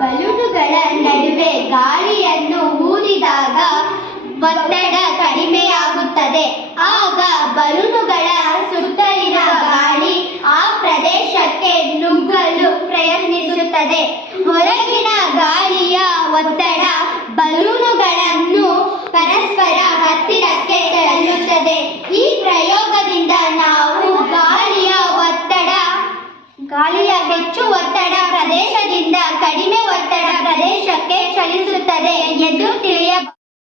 ಬಲೂನುಗಳ ನಡುವೆ ಗಾಳಿಯನ್ನು ಊದಿದಾಗ ಒತ್ತಡ ಕಡಿಮೆಯಾಗುತ್ತದೆ. ಆಗ ಬಲೂನುಗಳ ಸುತ್ತಲಿನ ಗಾಳಿ ಆ ಪ್ರದೇಶಕ್ಕೆ ನುಗ್ಗಲು ಪ್ರಯತ್ನಿಸುತ್ತದೆ. ಹೊರಗಿನ ಗಾಳಿಯ ಒತ್ತಡ ಬಲೂನುಗಳನ್ನು ಪರಸ್ಪರ ಹತ್ತಿರಕ್ಕೆ ತಳ್ಳುತ್ತದೆ. ಈ ಪ್ರಯೋಗದಿಂದ ನಾವು ಗಾಳಿಯ ಹೆಚ್ಚು ಒತ್ತಡ ಪ್ರದೇಶದಿಂದ ಕಡಿಮೆ ಒತ್ತಡ ಪ್ರದೇಶಕ್ಕೆ ಚಲಿಸುತ್ತದೆ ಎಂದು ತಿಳಿಯಬಹುದು.